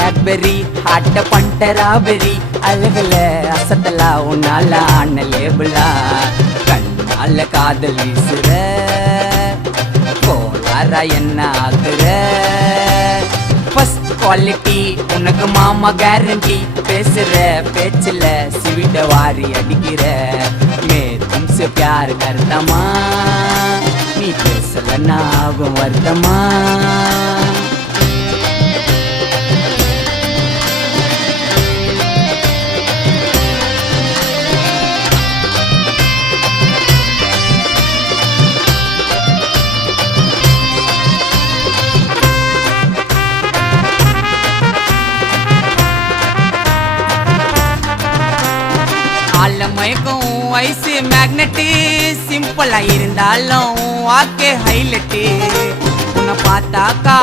Cadbury ஹாட்ட பண்டராபெரி அழகுல அசத்தலா உன்னால ஆன லேபிளா கண்ணால காதல் வீசுற கோளாரா என்ன ஆகுற ஃபர்ஸ்ட் குவாலிட்டி உனக்கு மாமா கேரண்டி பேசுற பேச்சுல சிவிட வாரி அடிக்கிற மே தும்சே प्यार करदमा நீ பேசலன்னா ஆகும் வருத்தமா மயக்கம் வயசு மேக்னெட்டு சிம்பிளா இருந்தாலும் வாக்கே ஹைலைட்டு உன்னை பார்த்தாக்கா